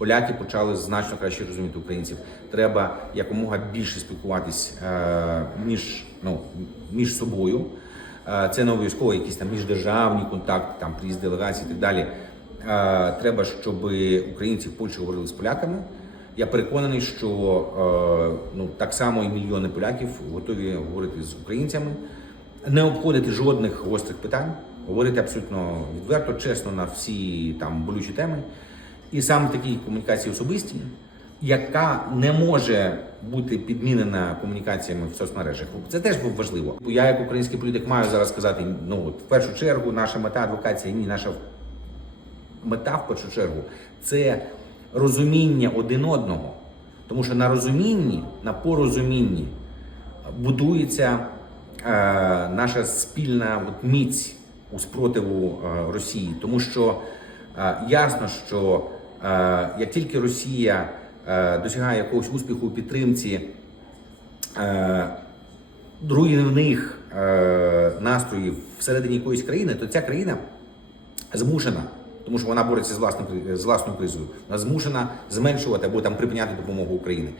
поляки почали значно краще розуміти українців. Треба якомога більше спілкуватись е, між, ну, між собою. Е, Це не обов'язково якісь там міждержавні контакти, там приїзд делегацій і так далі. Е, Треба, щоб українці в Польщі говорили з поляками. Я переконаний, що ну так само і мільйони поляків готові говорити з українцями, не обходити жодних гострих питань, говорити абсолютно відверто, чесно на всі там болючі теми. І саме такій комунікації особистій, яка не може бути підмінена комунікаціями в соцмережах. Це теж був важливо. Бо я, як український політик, маю зараз сказати: ну от в першу чергу, наша мета адвокація, ні, наша мета в першу чергу це розуміння один одного. Тому що на розумінні, на порозумінні будується е, наша спільна от, міць у спротиву е, Росії. Тому що е, ясно, що як тільки Росія е, досягає якогось успіху у підтримці е, руйнівних е, настроїв всередині якоїсь країни, то ця країна змушена, тому що вона бореться з власною з власною кризою, вона змушена зменшувати або там припиняти допомогу Україні.